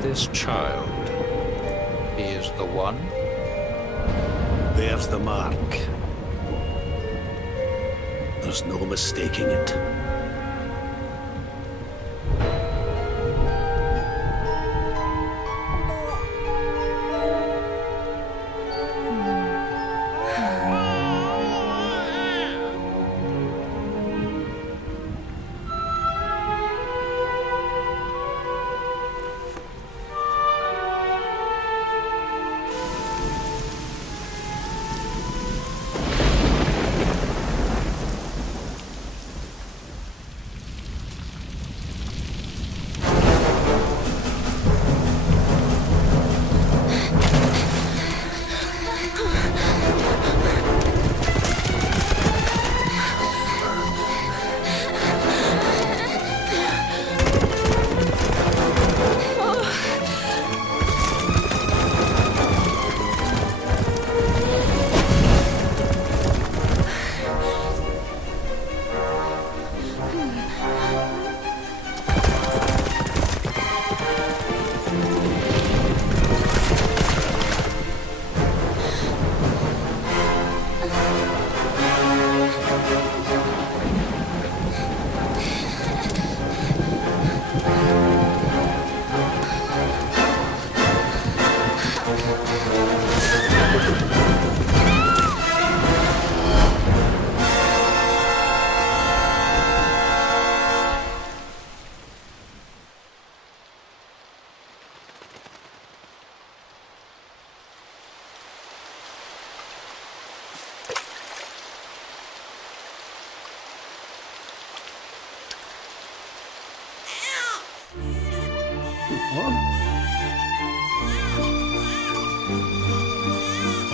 This child, he is the one? There's the mark. There's no mistaking it.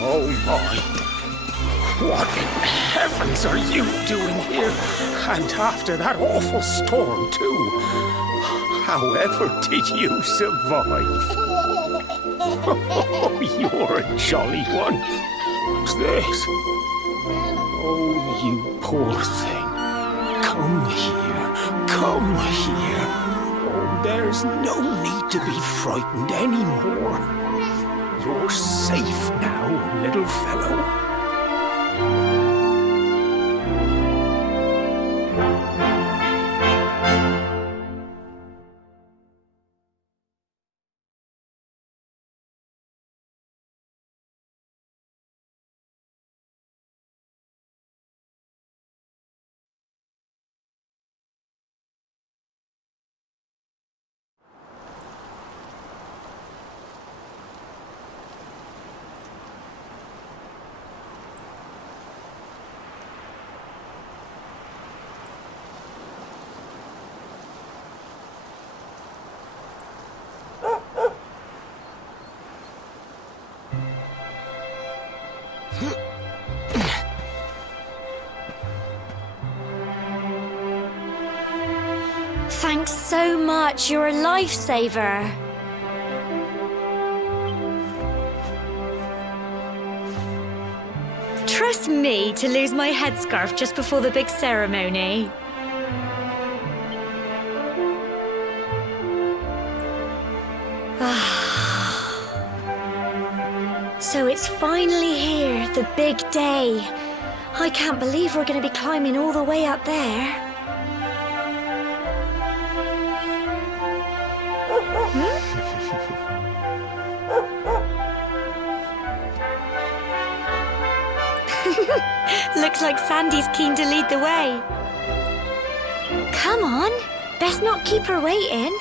Oh my. What in heavens are you doing here? And after that awful storm, too. However did you survive? Oh, you're a jolly one. What's this? Oh, you poor thing. Come here. Come here. Oh, there's no need to be frightened anymore. You're safe now, little fellow. Thanks so much. You're a lifesaver. Trust me to lose my headscarf just before the big ceremony. So it's finally here, the big day. I can't believe we're going to be climbing all the way up there. Looks like Sandy's keen to lead the way. Come on, best not keep her waiting.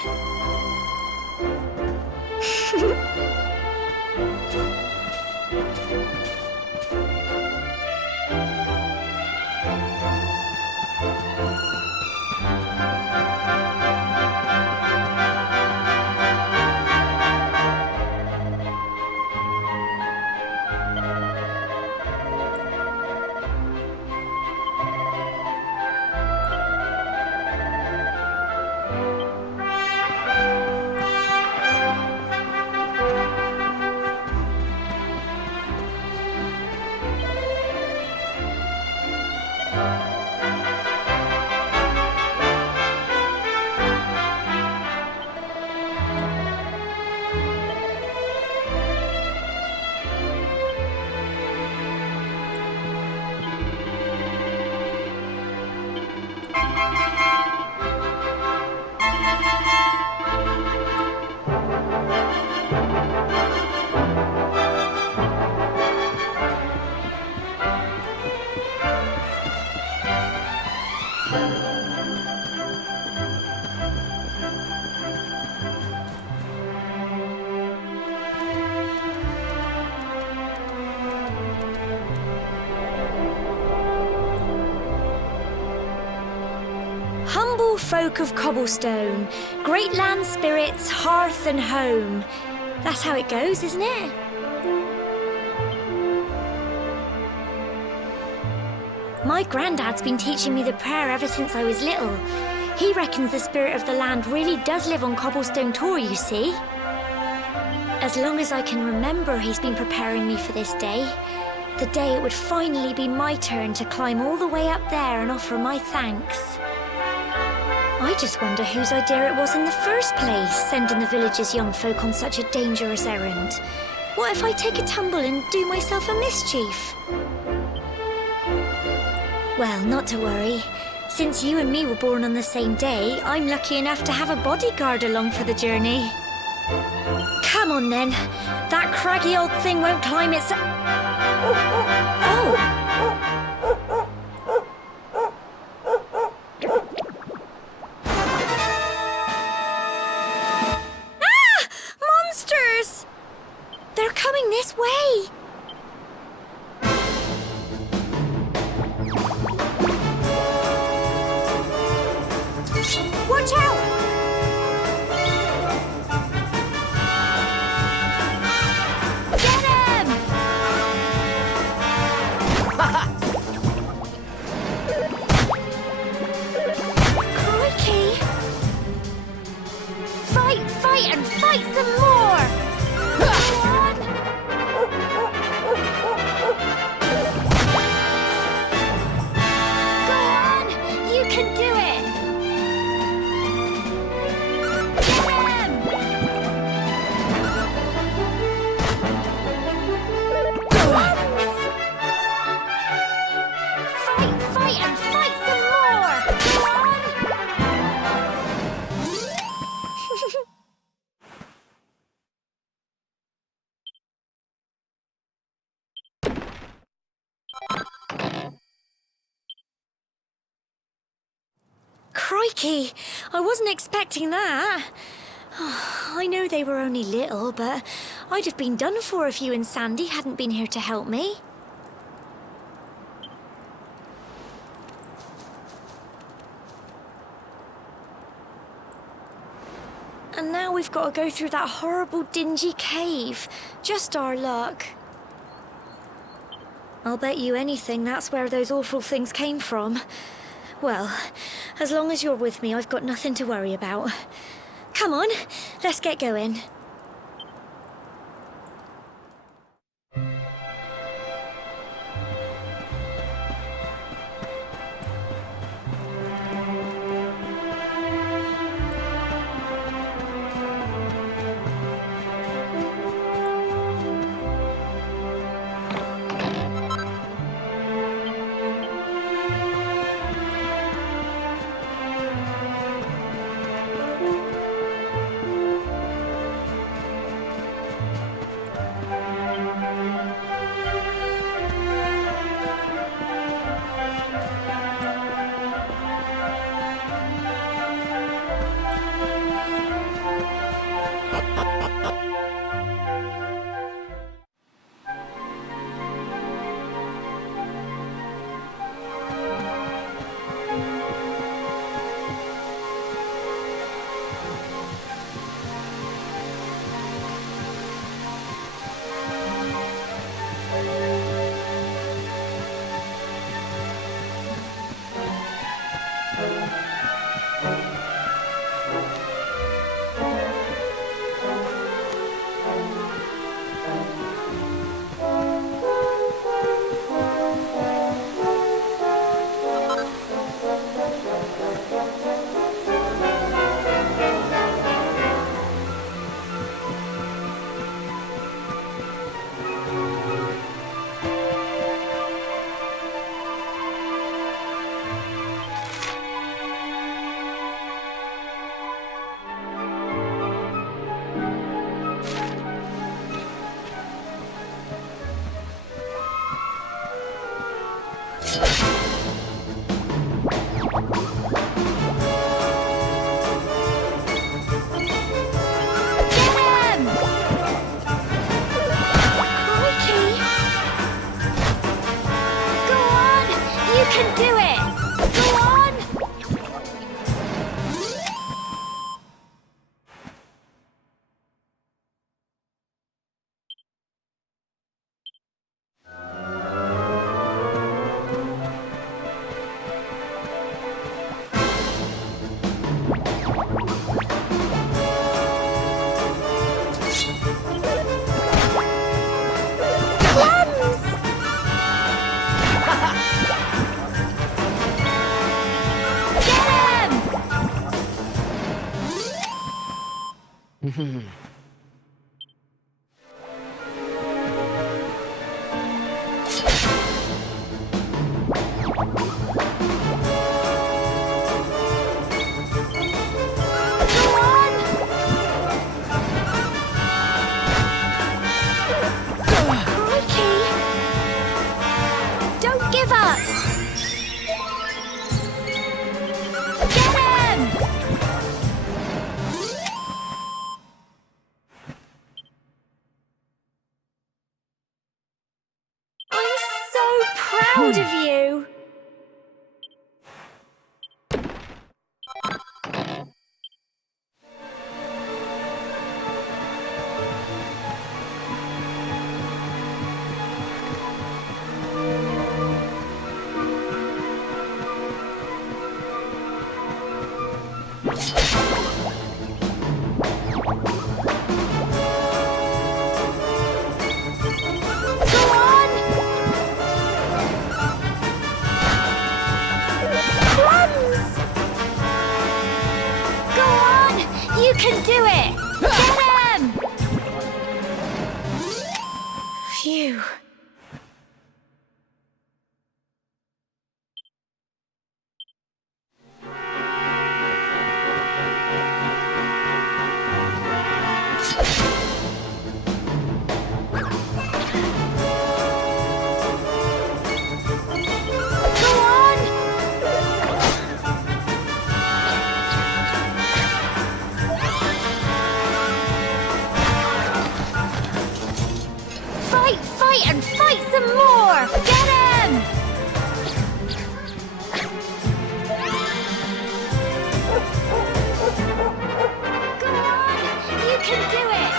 folk of Cobblestone, great land spirits, hearth and home. That's how it goes, isn't it? My granddad's been teaching me the prayer ever since I was little. He reckons the spirit of the land really does live on Cobblestone Tor, you see. As long as I can remember, he's been preparing me for this day. The day it would finally be my turn to climb all the way up there and offer my thanks. I just wonder whose idea it was in the first place, sending the village's young folk on such a dangerous errand. What if I take a tumble and do myself a mischief? Well, not to worry. Since you and me were born on the same day, I'm lucky enough to have a bodyguard along for the journey. Come on then. That craggy old thing won't climb its... Oh! Ah! Monsters! They're coming this way! Watch out! Get him! Crikey! Fight and fight some more! Go on! Go on! You can do it! Fight and fight some more! Go on! Crikey! I wasn't expecting that. I know they were only little, but I'd have been done for if you and Sandy hadn't been here to help me. And now we've got to go through that horrible, dingy cave. Just our luck. I'll bet you anything that's where those awful things came from. Well, as long as you're with me, I've got nothing to worry about. Come on, let's get going. can do it! Go on! Don't give up! Get him! I'm so proud of you! You can do it! Get him! Phew. Fight and fight some more! Get him! Go on! You can do it!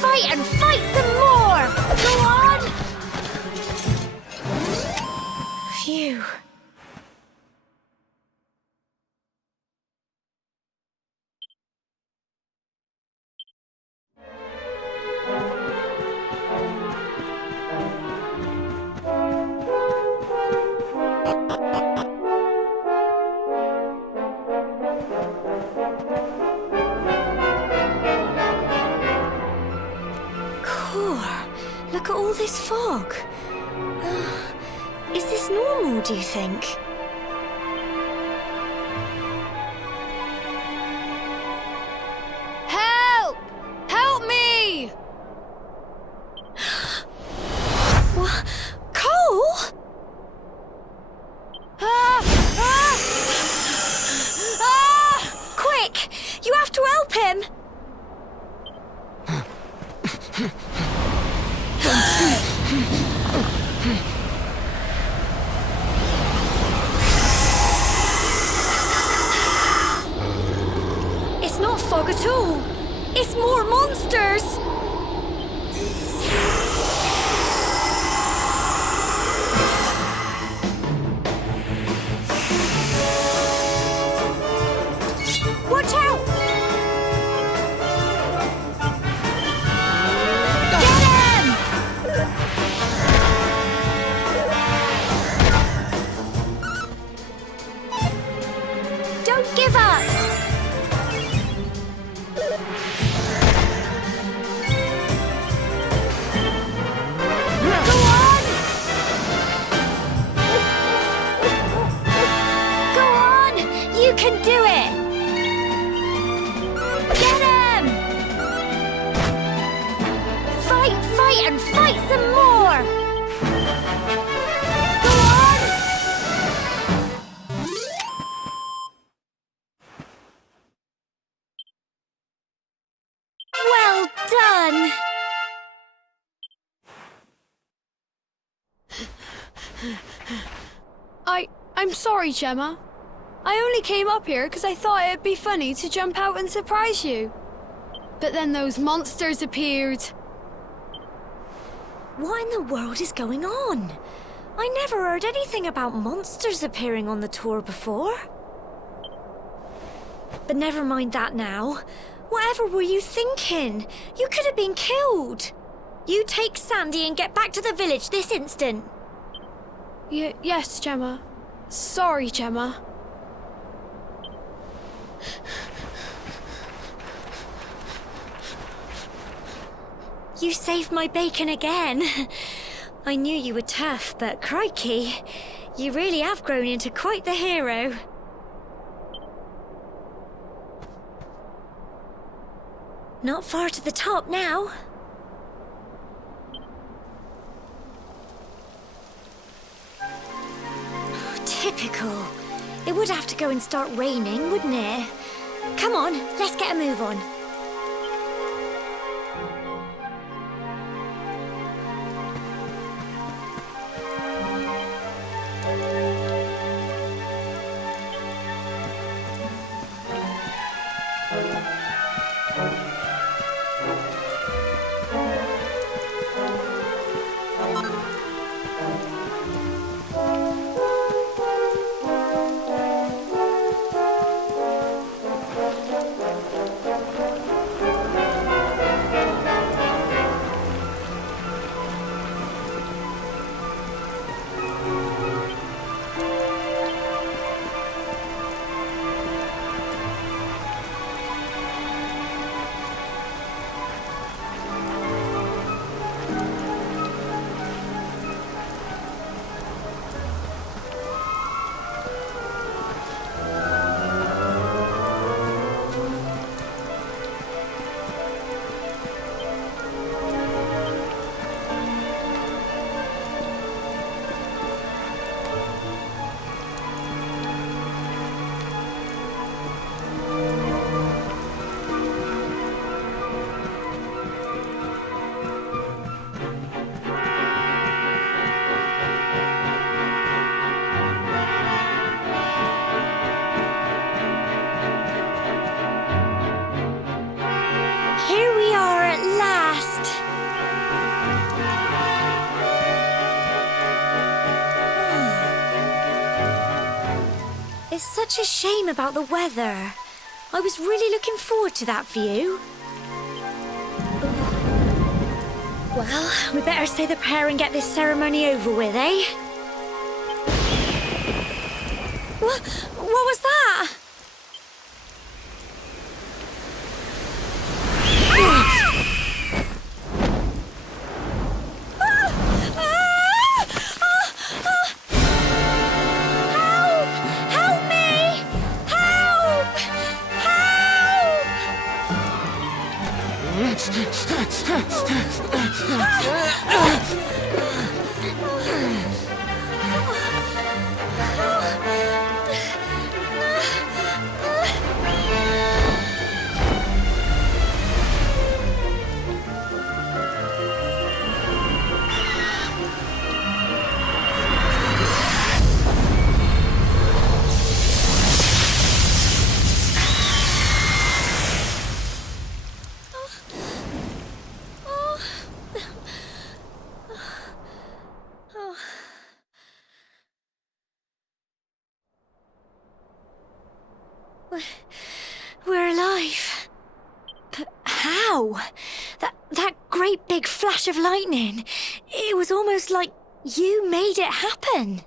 Fight and fight some more! Go on! Phew. Look at all this fog. Is this normal, do you think? Help! Help me! What? Cole? Quick! You have to help him! It's not fog at all. It's more monsters. Watch out! Don't give up! fight and fight some more! Go on! Well done! I'm sorry, Gemma. I only came up here because I thought it'd be funny to jump out and surprise you. But then those monsters appeared. What in the world is going on? I never heard anything about monsters appearing on the tour before. But never mind that now. Whatever were you thinking? You could have been killed. You take Sandy and get back to the village this instant. Yes, Gemma. Sorry, Gemma. You saved my bacon again. I knew you were tough, but crikey, you really have grown into quite the hero. Not far to the top now. Typical. It would have to go and start raining, wouldn't it? Come on, let's get a move on. Here we are at last. It's such a shame about the weather. I was really looking forward to that view. Well, we better say the prayer and get this ceremony over with, eh? What was that? Help me! Help! We're alive. But how? That great big flash of lightning. It was almost like you made it happen.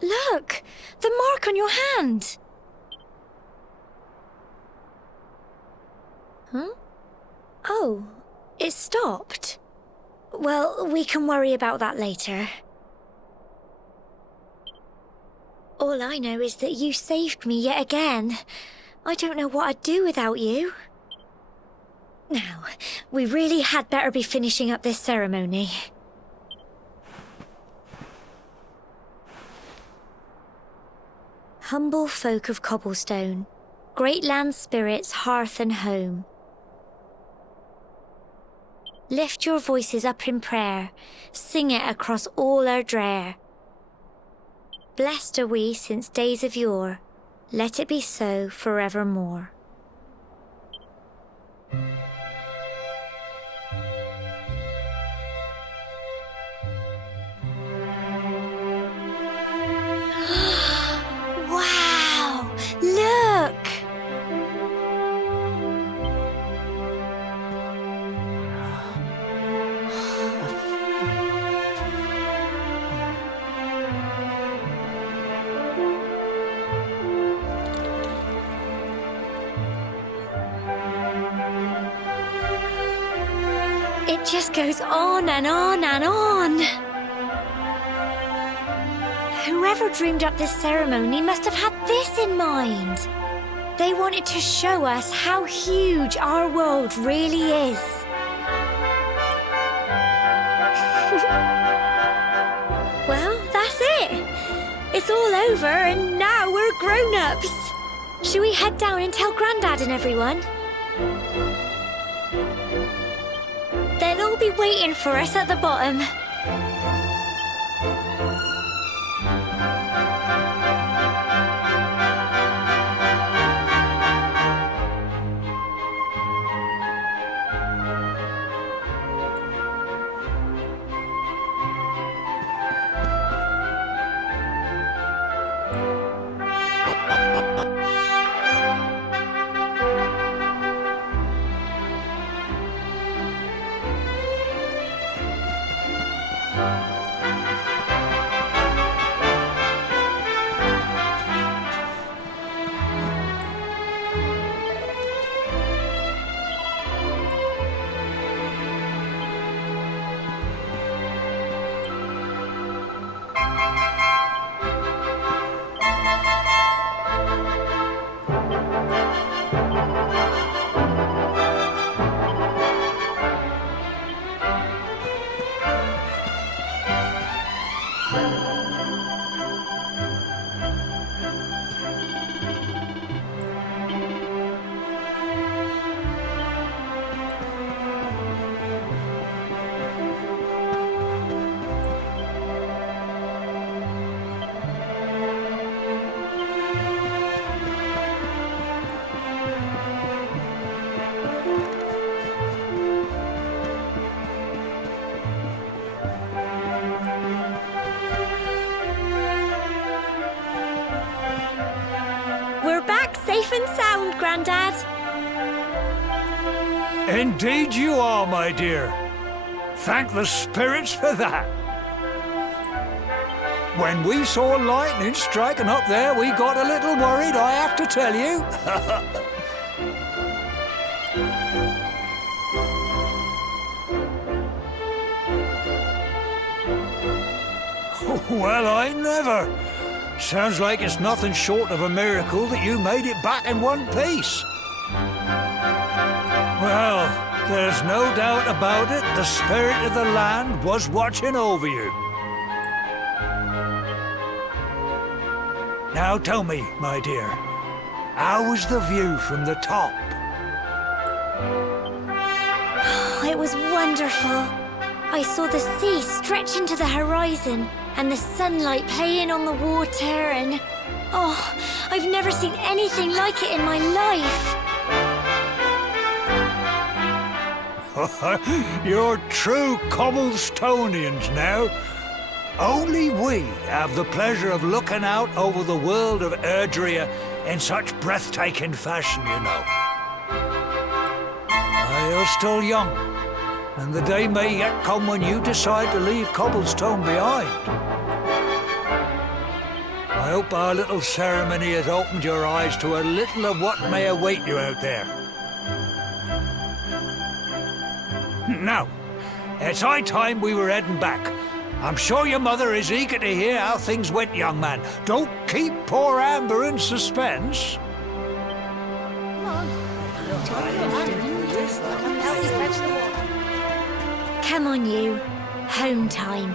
Look! The mark on your hand! Huh? Oh, it stopped. Well, we can worry about that later. All I know is that you saved me yet again. I don't know what I'd do without you. Now, we really had better be finishing up this ceremony. Humble folk of Cobblestone, great land spirits, hearth and home. Lift your voices up in prayer, sing it across all our drear. Blessed are we since days of yore, let it be so forevermore. Wow! Look! It just goes on and on and on. Whoever dreamed up this ceremony must have had this in mind. They wanted to show us how huge our world really is. Well, that's it. It's all over and now we're grown-ups. Shall we head down and tell Grandad and everyone? They'll all be waiting for us at the bottom. We're back safe and sound, Grandad. Indeed you are, my dear. Thank the spirits for that. When we saw lightning striking up there, we got a little worried, I have to tell you. Well, I never. Sounds like it's nothing short of a miracle that you made it back in one piece. Well, there's no doubt about it, the spirit of the land was watching over you. Now tell me, my dear, how was the view from the top? It was wonderful. I saw the sea stretch into the horizon and the sunlight playing on the water and... Oh, I've never seen anything like it in my life. You're true Cobblestonians now. Only we have the pleasure of looking out over the world of Erdrea in such breathtaking fashion, you know. You're still young, and the day may yet come when you decide to leave Cobblestone behind. I hope our little ceremony has opened your eyes to a little of what may await you out there. Now, it's high time we were heading back. I'm sure your mother is eager to hear how things went, young man. Don't keep poor Amber in suspense. Come on, you. Home time.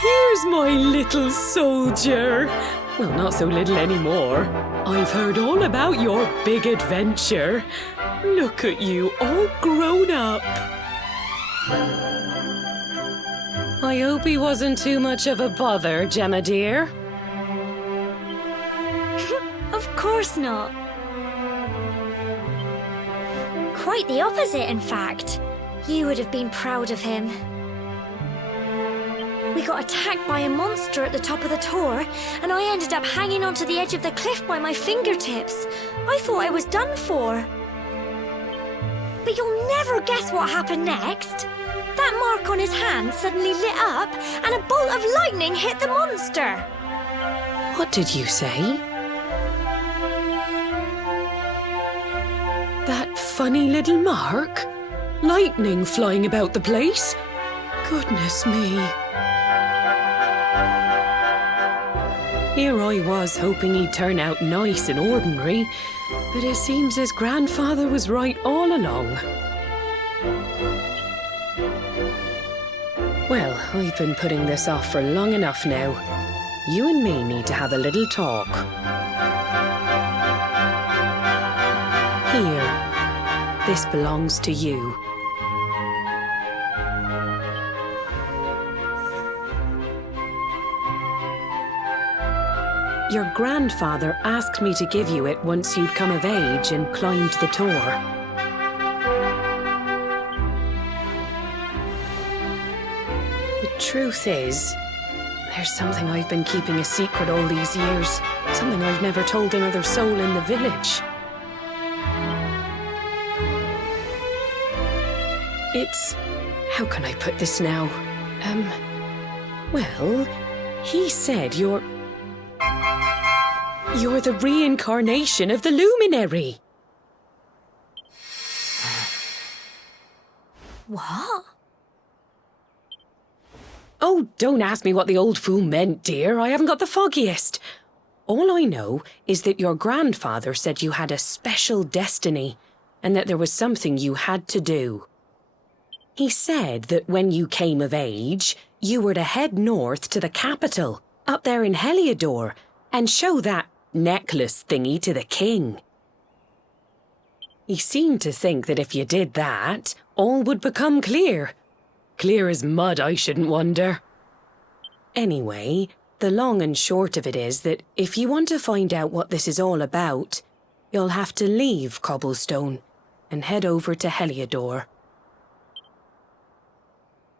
Here's my little soldier. Well, not so little anymore. I've heard all about your big adventure. Look at you, all grown up. I hope he wasn't too much of a bother, Gemma dear. Of course not. Quite the opposite, in fact. You would have been proud of him. We got attacked by a monster at the top of the tor, and I ended up hanging onto the edge of the cliff by my fingertips. I thought I was done for. But you'll never guess what happened next. That mark on his hand suddenly lit up, and a bolt of lightning hit the monster. What did you say? That funny little mark? Lightning flying about the place? Goodness me. Here I was hoping he'd turn out nice and ordinary, but it seems his grandfather was right all along. Well, I've been putting this off for long enough now. You and me need to have a little talk. Here, this belongs to you. Your grandfather asked me to give you it once you'd come of age and climbed the tor. The truth is, there's something I've been keeping a secret all these years. Something I've never told another soul in the village. It's... how can I put this now? Well, he said you're the reincarnation of the Luminary. What? Oh, don't ask me what the old fool meant, dear. I haven't got the foggiest. All I know is that your grandfather said you had a special destiny and that there was something you had to do. He said that when you came of age, you were to head north to the capital, up there in Heliodor, and show that necklace thingy to the king. He seemed to think that if you did that, all would become clear. Clear as mud, I shouldn't wonder. Anyway, the long and short of it is that if you want to find out what this is all about, you'll have to leave Cobblestone and head over to Heliodor.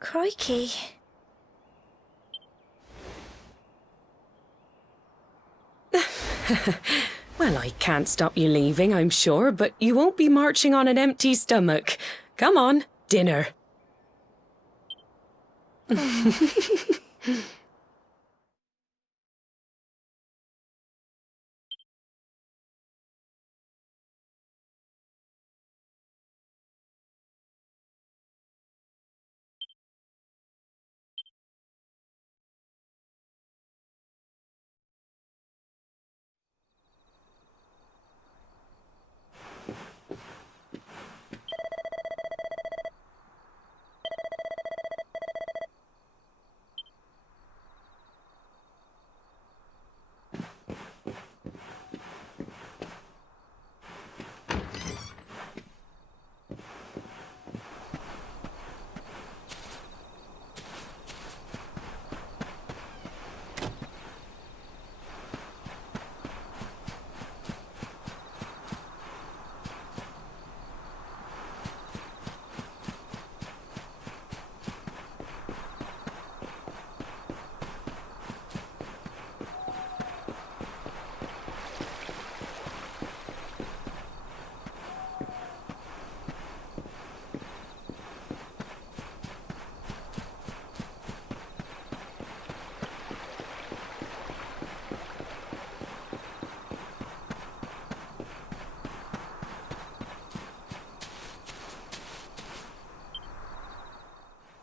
Crikey. Well, I can't stop you leaving, I'm sure, but you won't be marching on an empty stomach. Come on, dinner.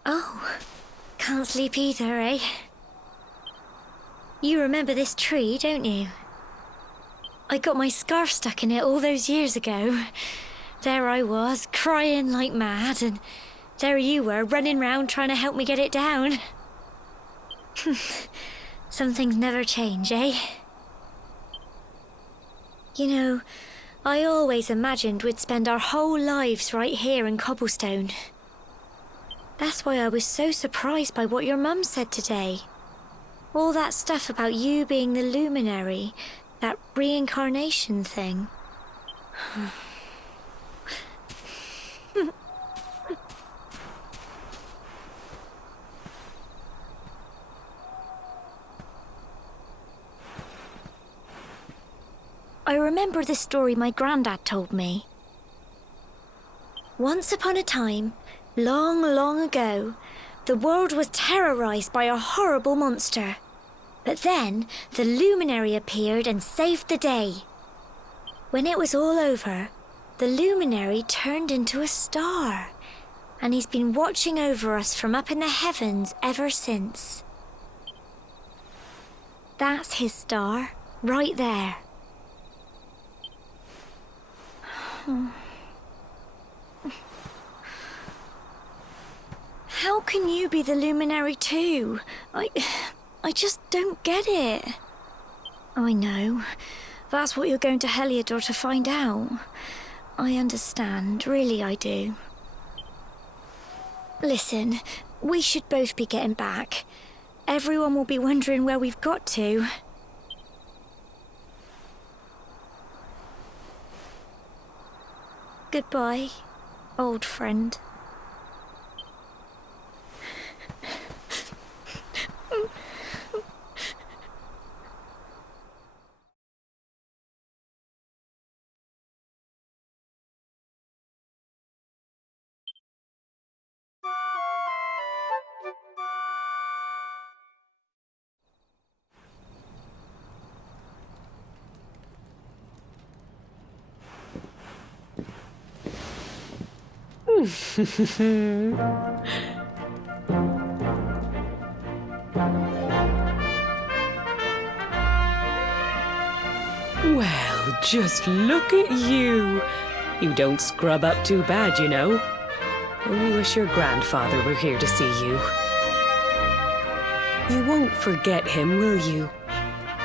Oh, can't sleep either, eh? You remember this tree, don't you? I got my scarf stuck in it all those years ago. There I was, crying like mad, and there you were, running round trying to help me get it down. Some things never change, eh? You know, I always imagined we'd spend our whole lives right here in Cobblestone. That's why I was so surprised by what your mum said today. All that stuff about you being the luminary, that reincarnation thing. I remember the story my granddad told me. Once upon a time, long, long ago, the world was terrorized by a horrible monster. But then, the luminary appeared and saved the day. When it was all over, the luminary turned into a star. And he's been watching over us from up in the heavens ever since. That's his star, right there. How can you be the luminary too? I just don't get it. I know. That's what you're going to Heliodor to find out. I understand, really I do. Listen, we should both be getting back. Everyone will be wondering where we've got to. Goodbye, old friend. Well, just look at you. You don't scrub up too bad, you know. Only wish your grandfather were here to see you. You won't forget him, will you?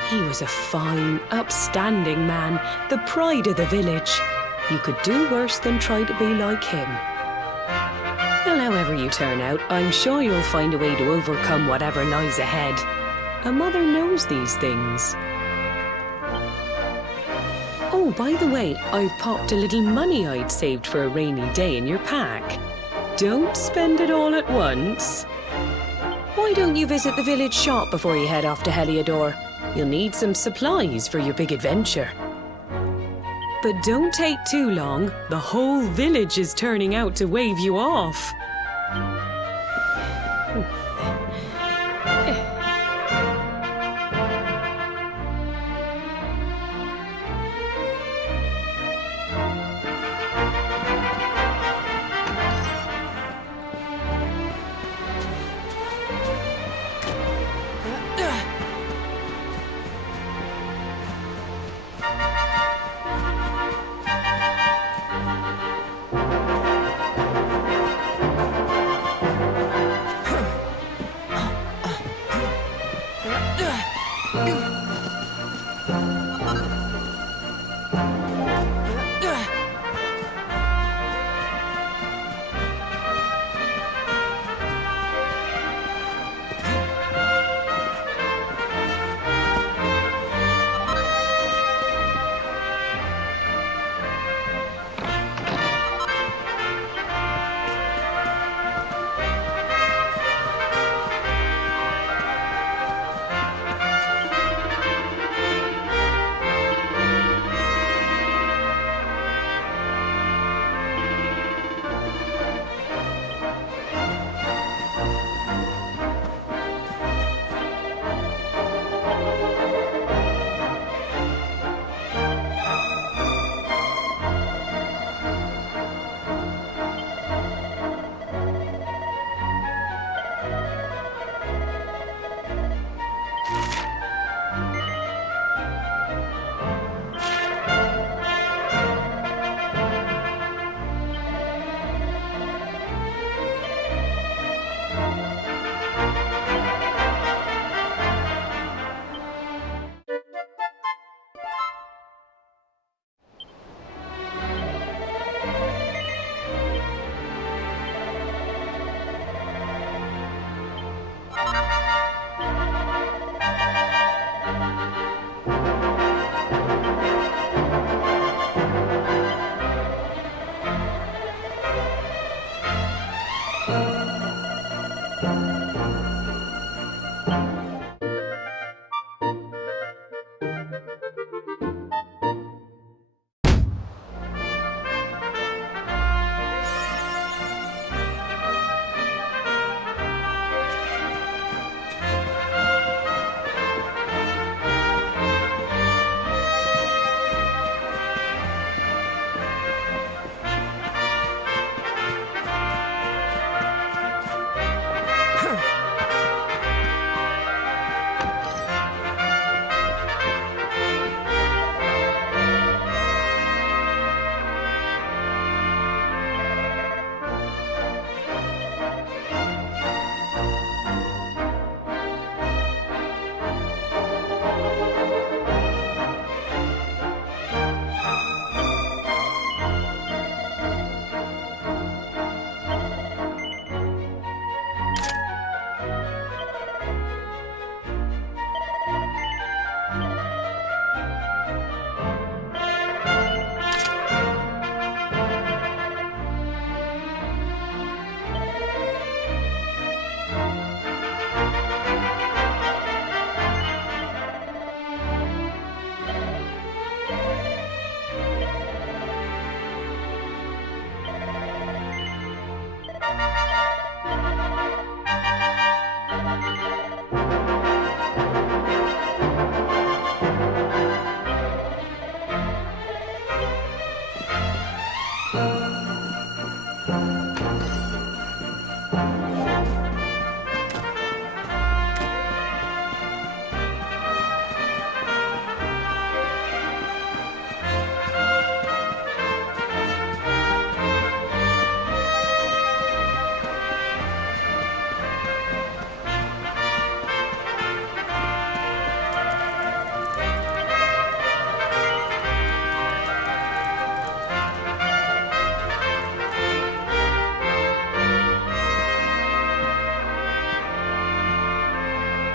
He was a fine, upstanding man, the pride of the village. You could do worse than try to be like him. Well, however you turn out, I'm sure you'll find a way to overcome whatever lies ahead. A mother knows these things. Oh, by the way, I've popped a little money I'd saved for a rainy day in your pack. Don't spend it all at once. Why don't you visit the village shop before you head off to Heliodor? You'll need some supplies for your big adventure. But don't take too long. The whole village is turning out to wave you off.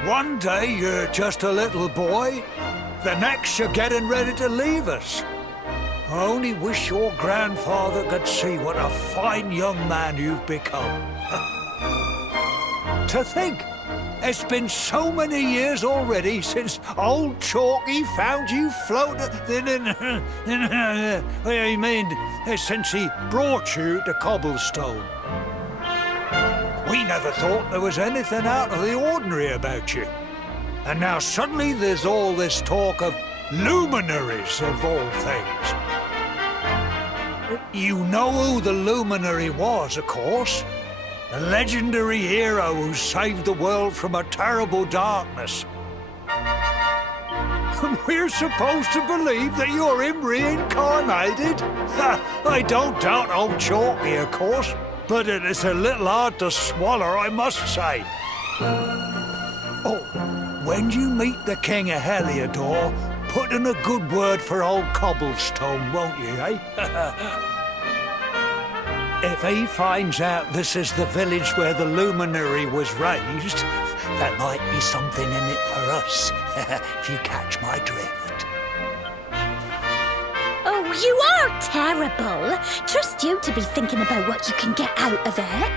One day you're just a little boy, the next you're getting ready to leave us. I only wish your grandfather could see what a fine young man you've become. To think, it's been so many years already since old Chalky found you floating... I mean, since he brought you to Cobblestone. We never thought there was anything out of the ordinary about you. And now suddenly there's all this talk of luminaries of all things. You know who the luminary was, of course. A legendary hero who saved the world from a terrible darkness. We're supposed to believe that you're him reincarnated? I don't doubt old Chalky, of course, but it is a little hard to swallow, I must say. Oh, when you meet the King of Heliodor, put in a good word for old Cobblestone, won't you, eh? If he finds out this is the village where the luminary was raised, there might be something in it for us, if you catch my drift. Oh, you are terrible. Trust you to be thinking about what you can get out of it.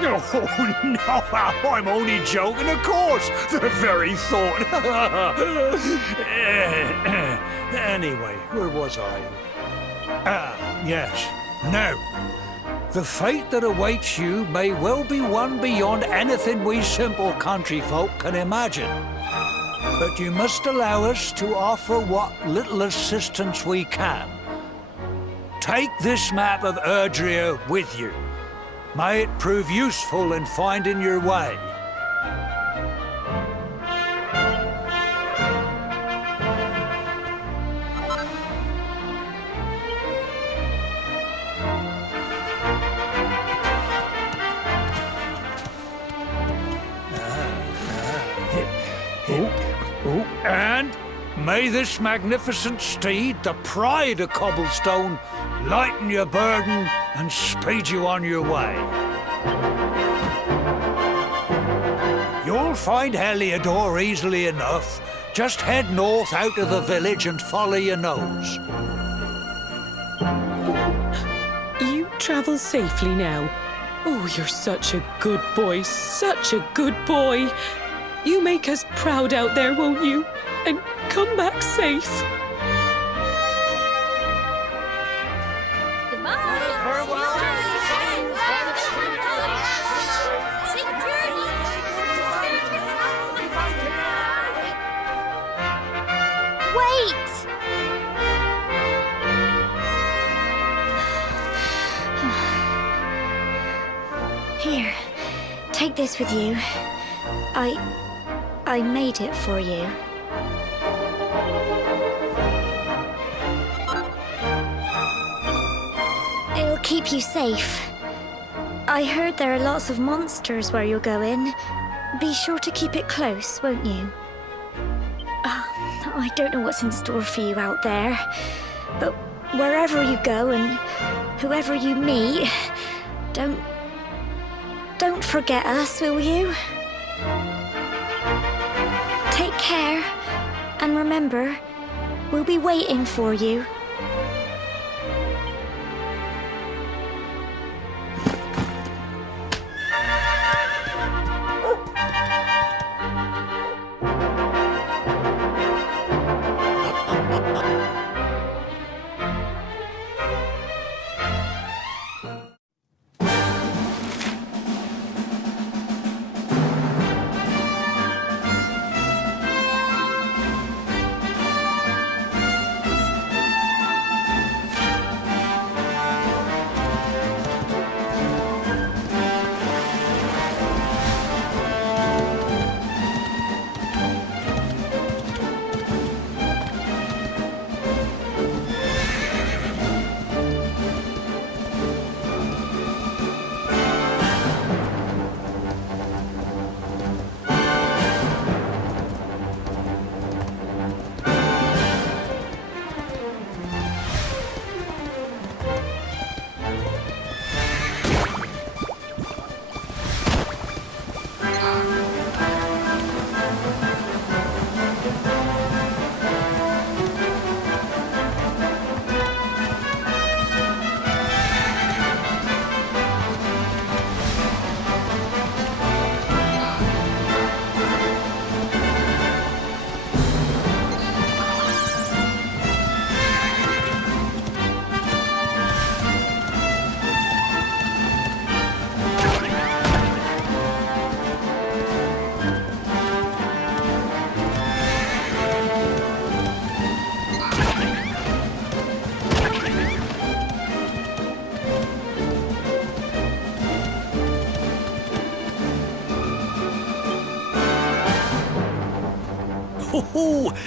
Oh, no, I'm only joking, of course. The very thought. Anyway, where was I? Yes. Now, the fate that awaits you may well be one beyond anything we simple country folk can imagine. But you must allow us to offer what little assistance we can. Take this map of Erdrea with you. May it prove useful in finding your way. And may this magnificent steed, the pride of Cobblestone, lighten your burden and speed you on your way. You'll find Heliodor easily enough. Just head north out of the village and follow your nose. You travel safely now. Oh, you're such a good boy, such a good boy. You make us proud out there, won't you? And come back safe. Wait! Here, take this with you. I made it for you. It'll keep you safe. I heard there are lots of monsters where you're going. Be sure to keep it close, won't you? I don't know what's in store for you out there, but wherever you go and whoever you meet, don't forget us, will you? Take care, and remember, we'll be waiting for you.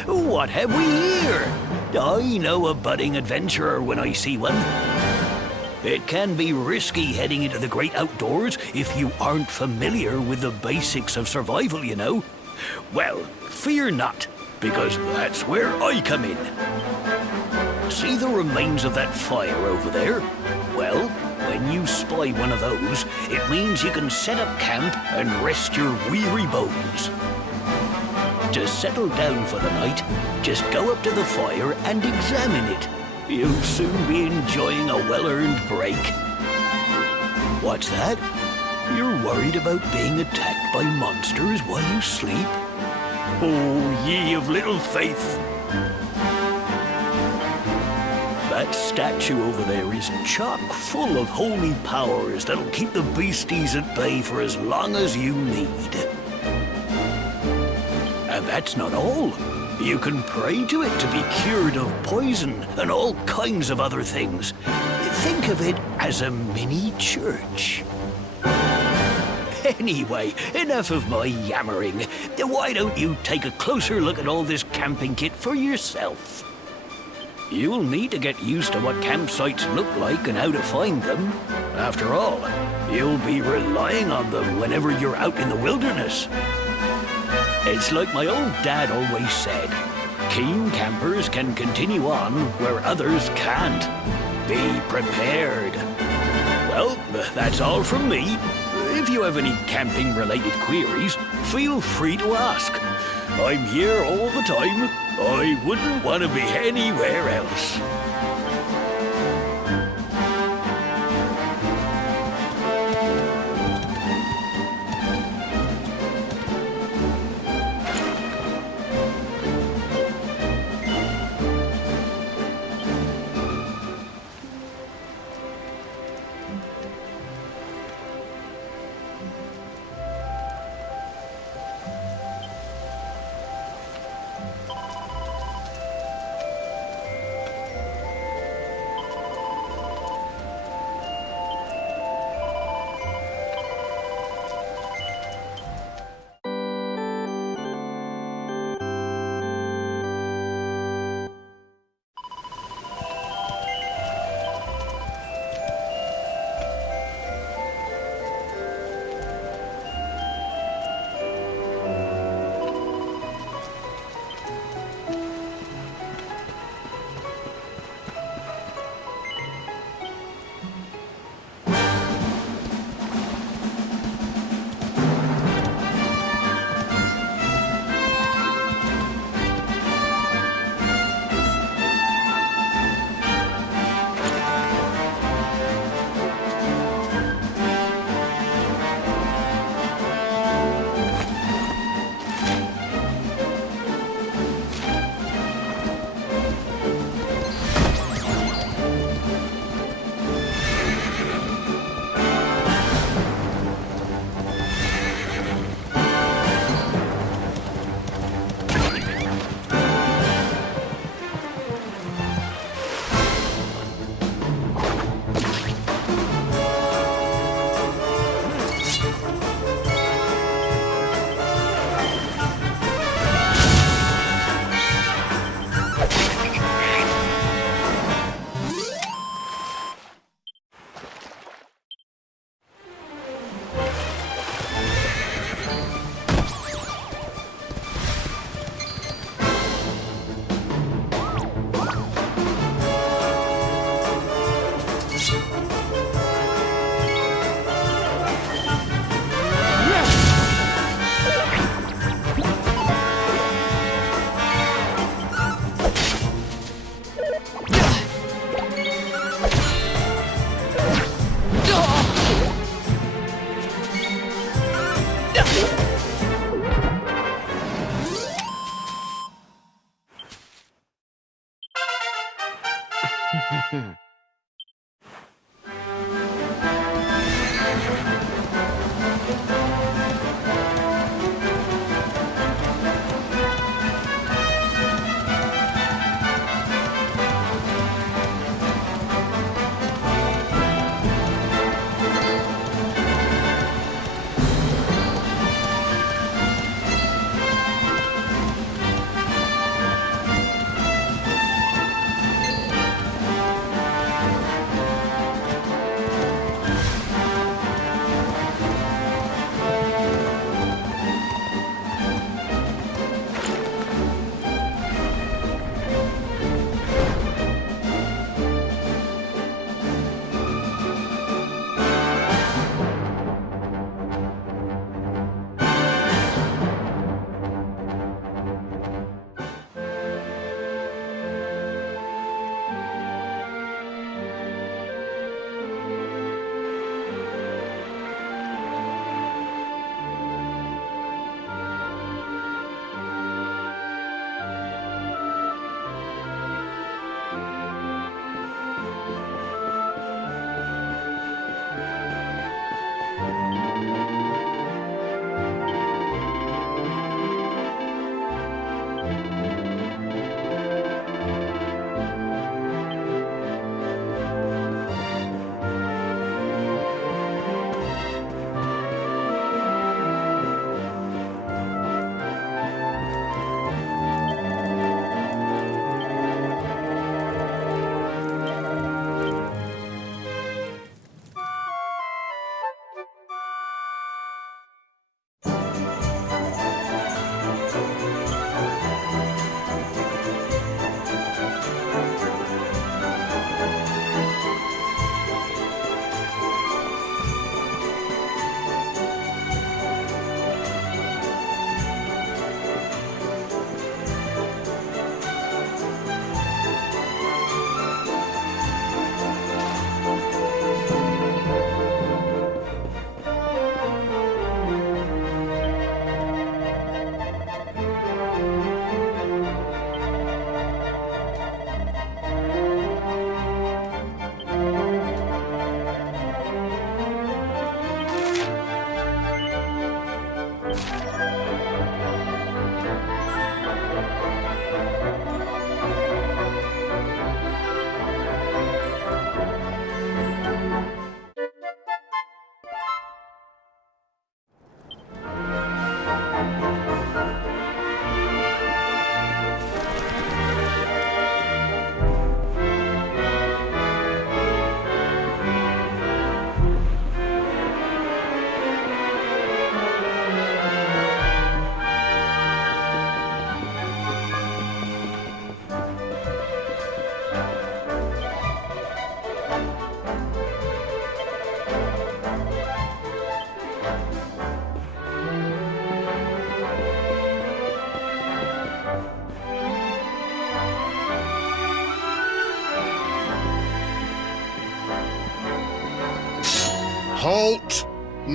Oh, what have we here? I know a budding adventurer when I see one. It can be risky heading into the great outdoors if you aren't familiar with the basics of survival, you know. Well, fear not, because that's where I come in. See the remains of that fire over there? Well, when you spy one of those, it means you can set up camp and rest your weary bones. To settle down for the night, just go up to the fire and examine it. You'll soon be enjoying a well-earned break. What's that? You're worried about being attacked by monsters while you sleep? Oh, ye of little faith! That statue over there is chock full of holy powers that'll keep the beasties at bay for as long as you need. And that's not all. You can pray to it to be cured of poison and all kinds of other things. Think of it as a mini church. Anyway, enough of my yammering. Why don't you take a closer look at all this camping kit for yourself? You'll need to get used to what campsites look like and how to find them. After all, you'll be relying on them whenever you're out in the wilderness. It's like my old dad always said, keen campers can continue on where others can't. Be prepared. Well, that's all from me. If you have any camping-related queries, feel free to ask. I'm here all the time. I wouldn't want to be anywhere else.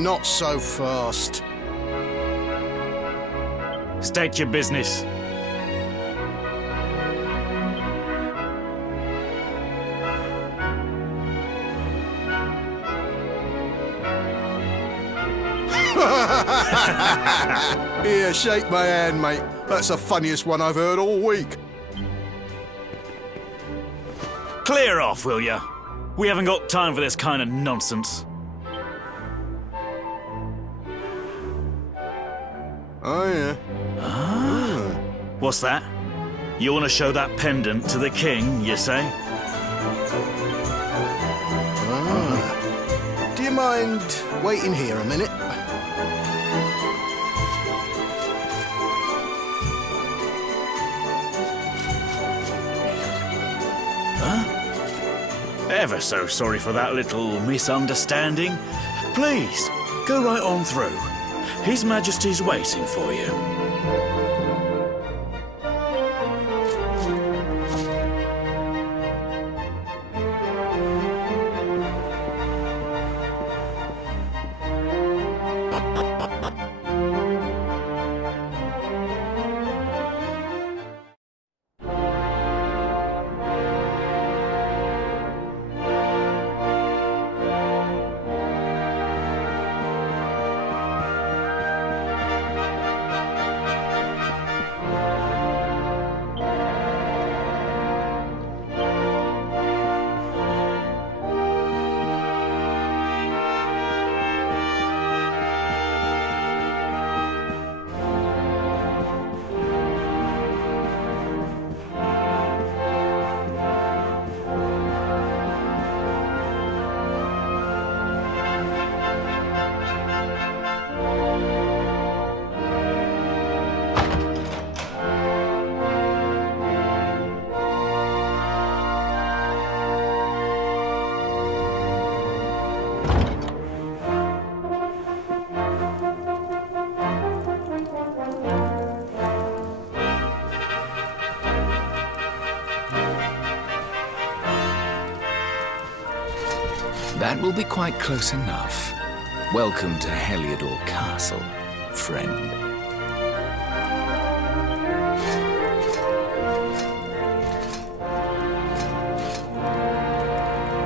not so fast. State your business. Here, shake my hand, mate. That's the funniest one I've heard all week. Clear off, will ya? We haven't got time for this kind of nonsense. Oh, yeah. What's that? You want to show that pendant to the king, you say? Do you mind waiting here a minute? Ever so sorry for that little misunderstanding. Please, go right on through. His Majesty's waiting for you. That will be quite close enough. Welcome to Heliodor Castle, friend.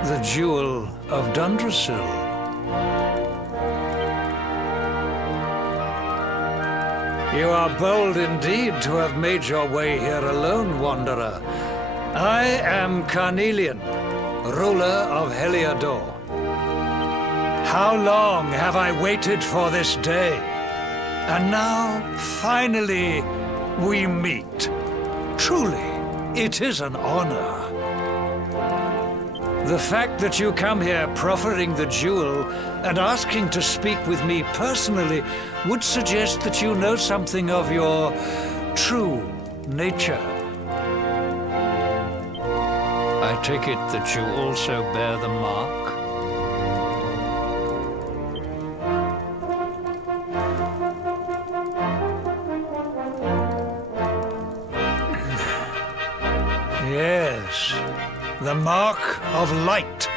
The Jewel of Dundrasil. You are bold indeed to have made your way here alone, Wanderer. I am Carnelian, ruler of Heliodor. How long have I waited for this day? And now, finally, we meet. Truly, it is an honor. The fact that you come here proffering the jewel and asking to speak with me personally would suggest that you know something of your true nature. I take it that you also bear the mark? Yes, the mark of light.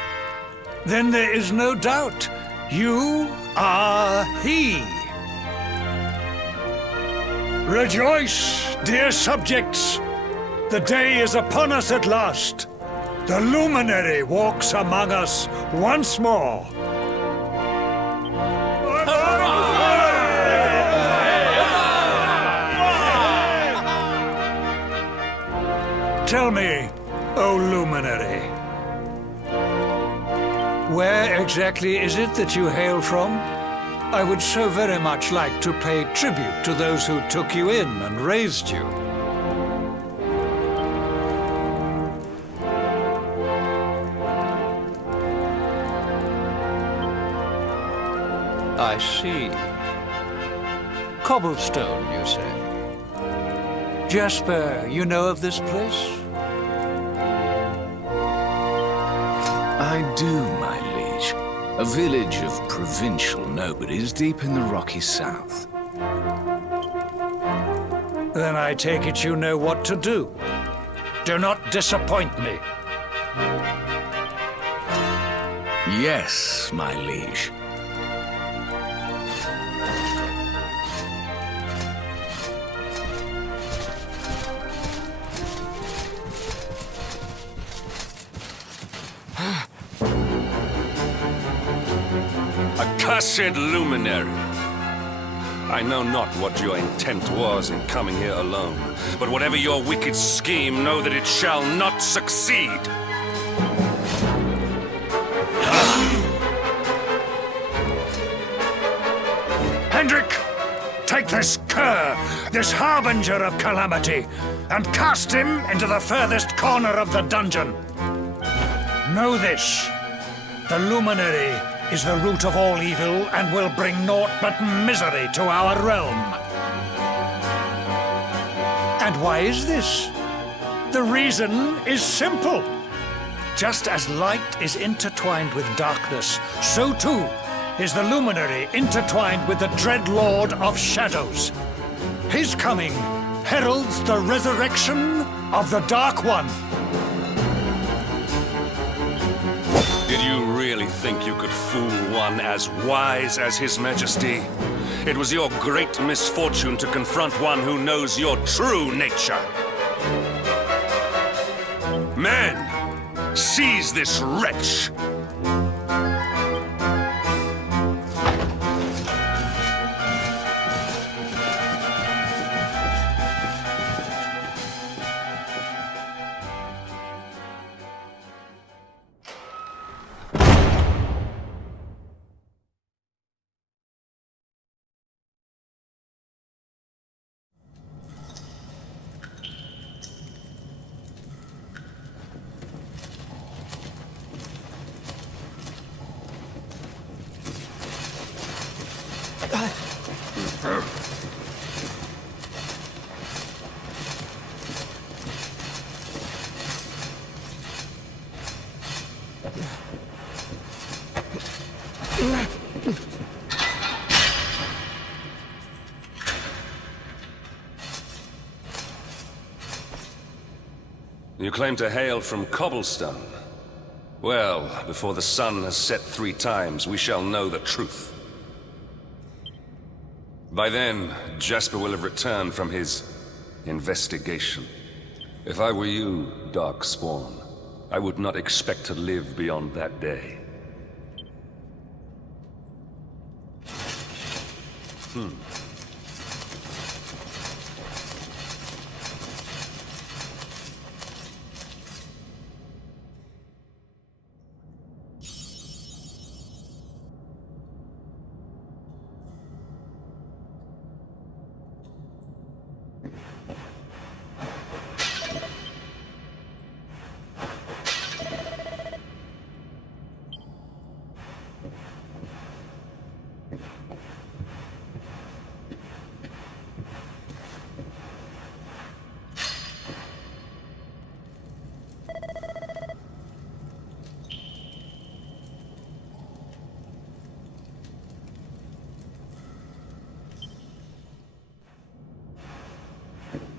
Then there is no doubt. You are he. Rejoice, dear subjects. The day is upon us at last. The luminary walks among us once more. Tell me, O luminary, where exactly is it that you hail from? I would so very much like to pay tribute to those who took you in and raised you. I see. Cobblestone, you say? Jasper, you know of this place? I do, my liege. A village of provincial nobodies deep in the rocky south. Then I take it you know what to do. Do not disappoint me. Yes, my liege. Accursed luminary! I know not what your intent was in coming here alone, but whatever your wicked scheme, know that it shall not succeed! Hendrik, take this cur, this harbinger of calamity, and cast him into the furthest corner of the dungeon. Know this, the luminary is the root of all evil and will bring naught but misery to our realm. And why is this? The reason is simple. Just as light is intertwined with darkness, so too is the luminary intertwined with the dread Lord of Shadows. His coming heralds the resurrection of the Dark One. Did you really think you could fool one as wise as His Majesty? It was your great misfortune to confront one who knows your true nature. Men, seize this wretch! You claim to hail from Cobblestone. Well, before the sun has set 3 times, we shall know the truth. By then, Jasper will have returned from his investigation. If I were you, Darkspawn, I would not expect to live beyond that day.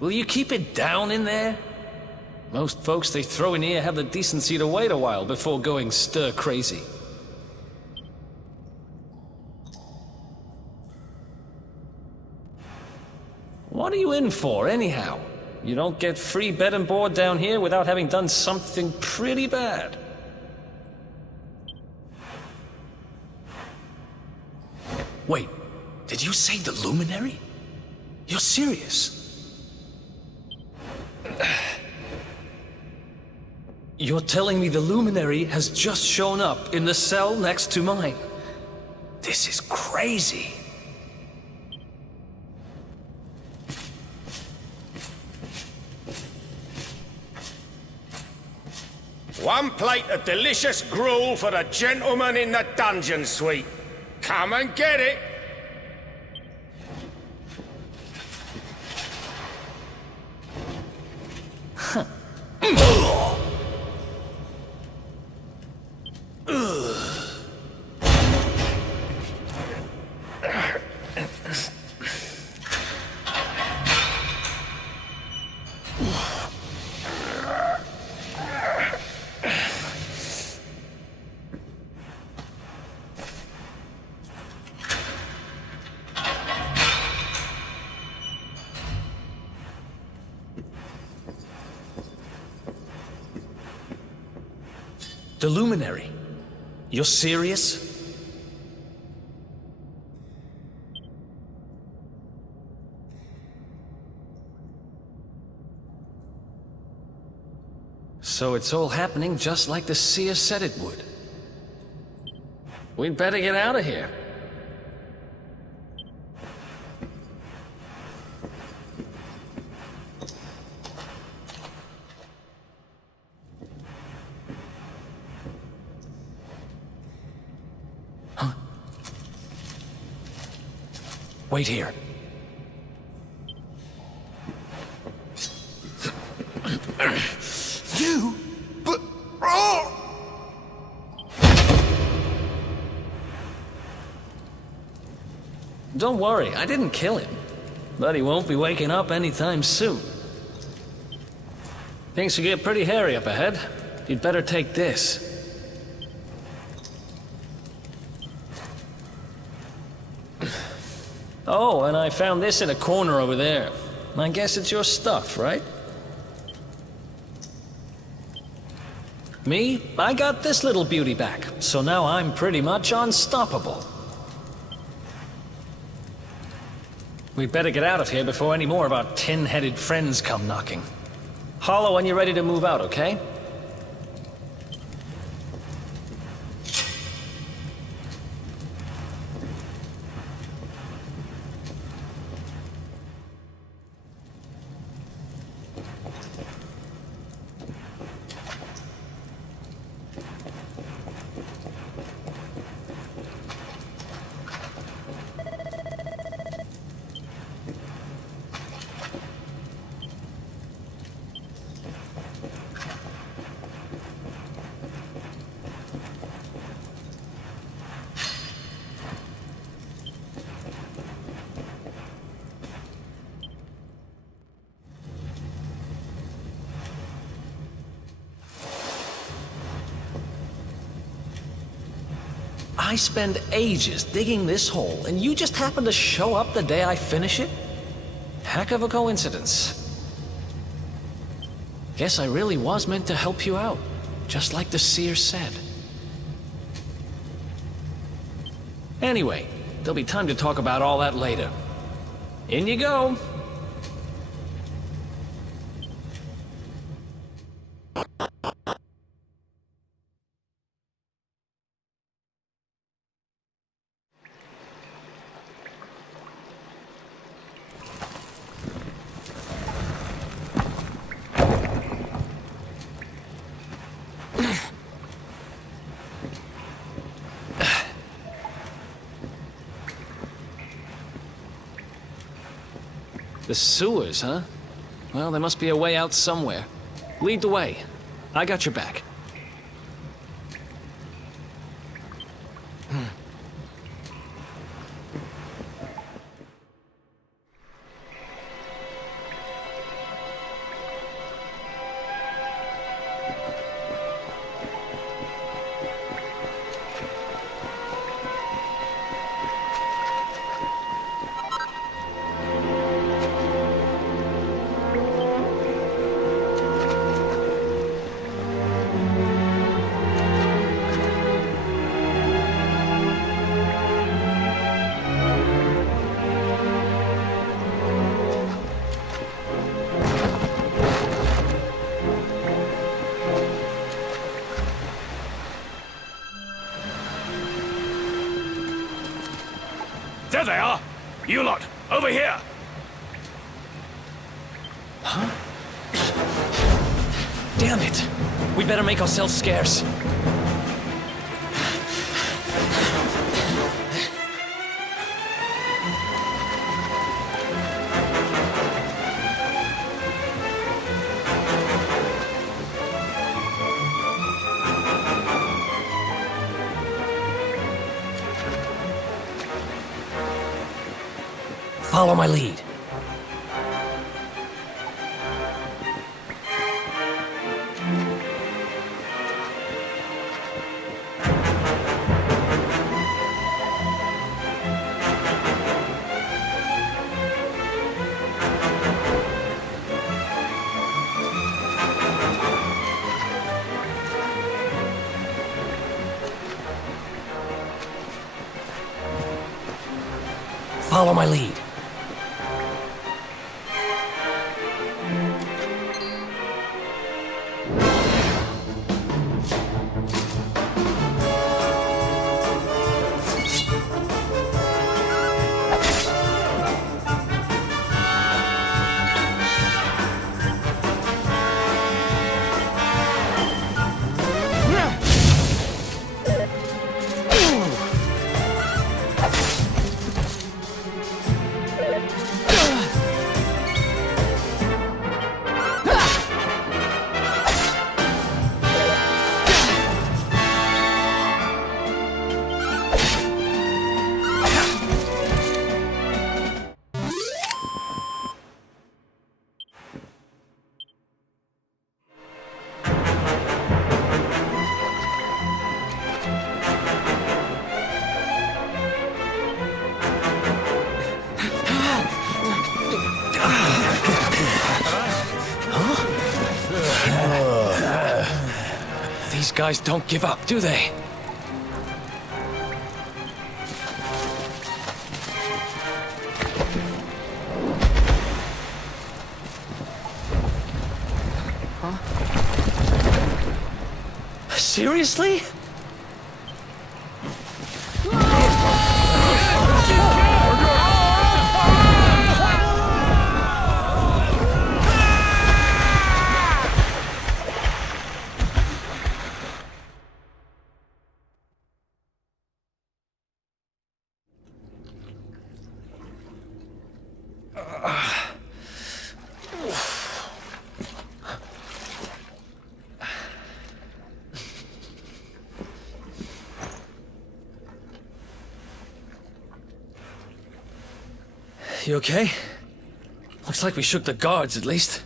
Will you keep it down in there? Most folks they throw in here have the decency to wait a while before going stir crazy. What are you in for, anyhow? You don't get free bed and board down here without having done something pretty bad. Wait, did you say the Luminary? You're serious? You're telling me the Luminary has just shown up in the cell next to mine? This is crazy. One plate of delicious gruel for the gentleman in the dungeon suite. Come and get it. The Luminary? You're serious? So it's all happening just like the seer said it would. We'd better get out of here. Huh? Wait here. You? But... Oh! Don't worry, I didn't kill him. But he won't be waking up anytime soon. Things will get pretty hairy up ahead. You'd better take this. Oh, and I found this in a corner over there. I guess it's your stuff, right? Me? I got this little beauty back, so now I'm pretty much unstoppable. We'd better get out of here before any more of our tin-headed friends come knocking. Holler when you're ready to move out, okay? I spend ages digging this hole, and you just happen to show up the day I finish it? Heck of a coincidence. Guess I really was meant to help you out, just like the seer said. Anyway, there'll be time to talk about all that later. In you go. The sewers, huh? Well, there must be a way out somewhere. Lead the way. I got your back. There they are! You lot, over here! Huh? Damn it! We better make ourselves scarce. Follow my lead. Follow my lead. guys don't give up, do they? Seriously? You okay? Looks like we shook the guards, at least.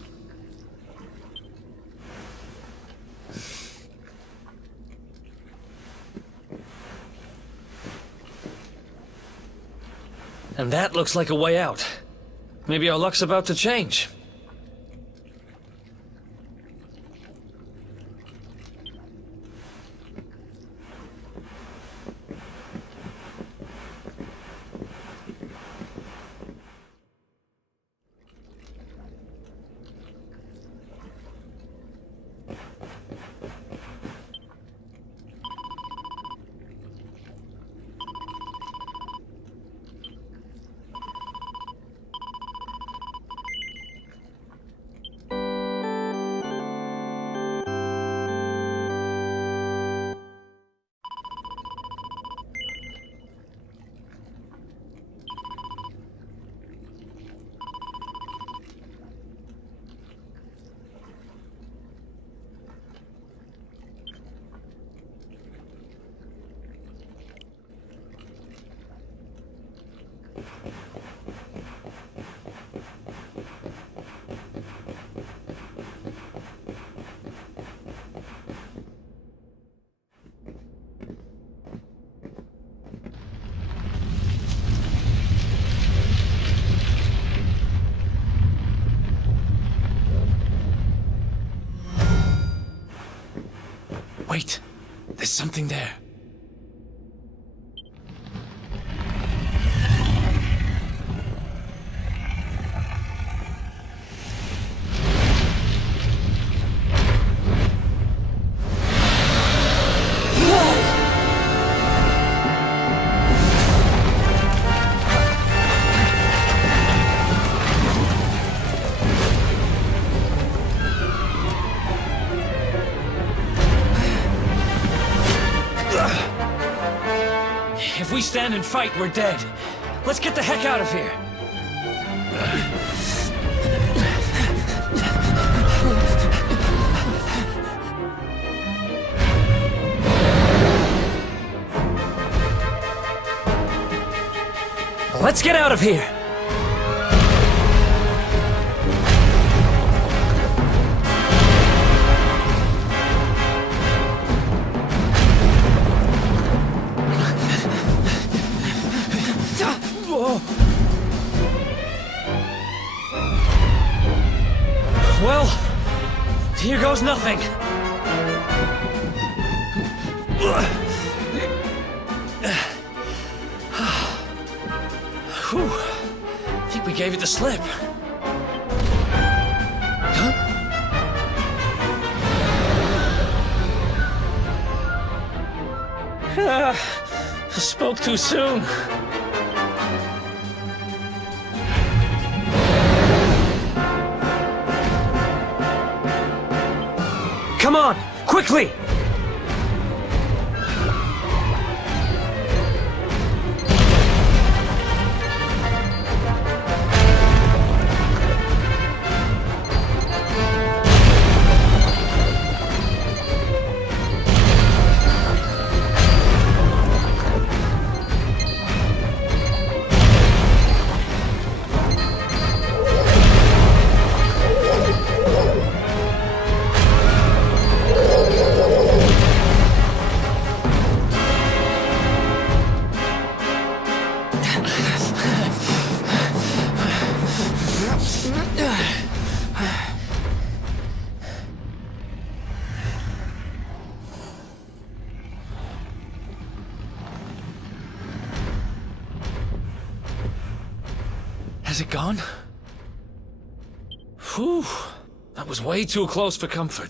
And that looks like a way out. Maybe our luck's about to change. Wait, there's something there. If we stand and fight, we're dead. Let's get the heck out of here. Let's get out of here. Well, here goes nothing. Whew. I think we gave it the slip. Huh? Spoke too soon. Come on, quickly! gone? Whew. That was way too close for comfort.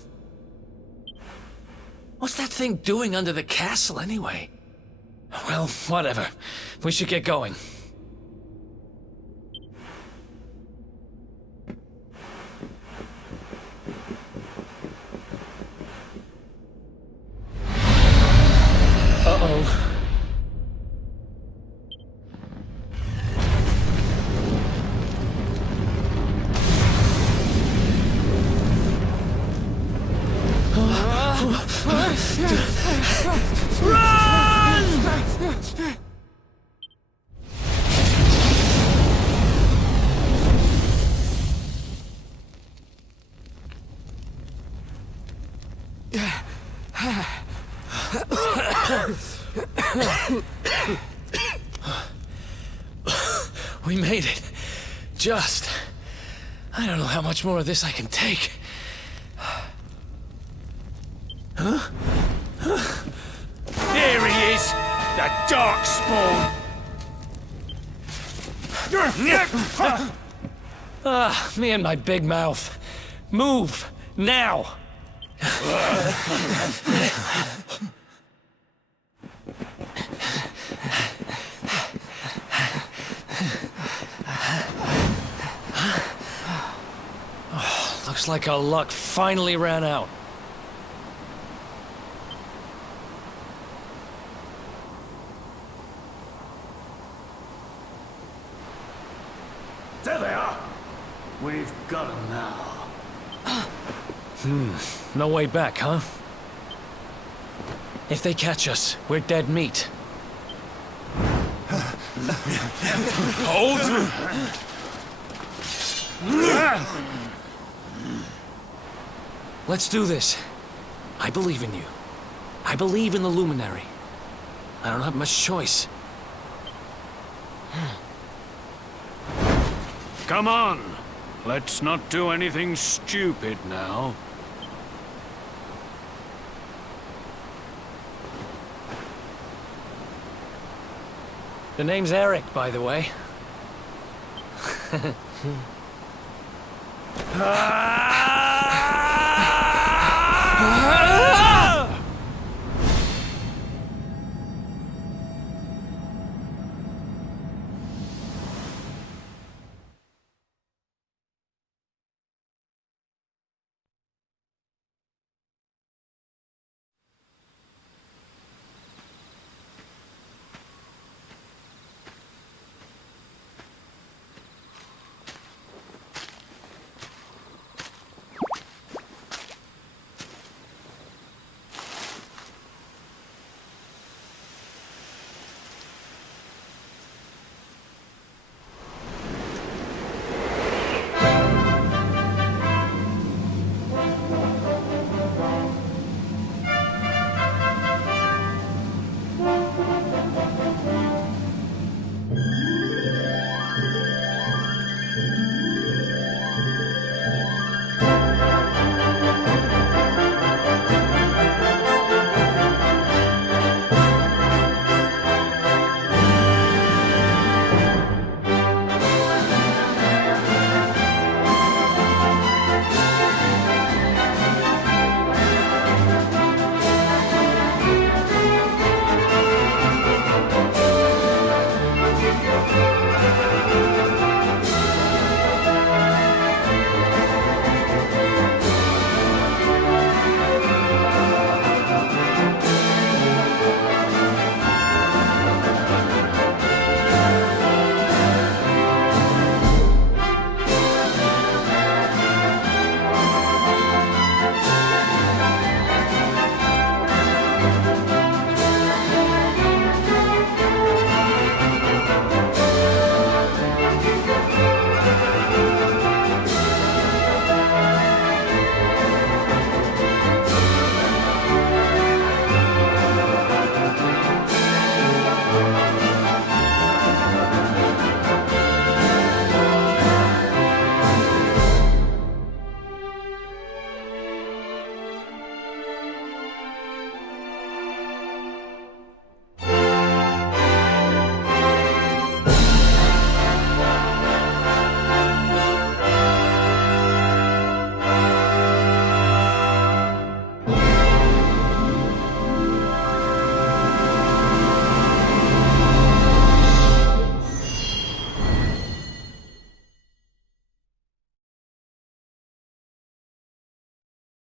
What's that thing doing under the castle, anyway? Well, whatever. We should get going. Uh-oh. We made it. Just. I don't know how much more of this I can take. Huh? There he is! The Darkspawn! Ah, me and my big mouth. Move! Now! Oh, looks like our luck finally ran out. There they are. We've got them now. No way back, huh? If they catch us, we're dead meat. Hold! Let's do this. I believe in you. I believe in the Luminary. I don't have much choice. Come on. Let's not do anything stupid now. The name's Eric, by the way. Ah!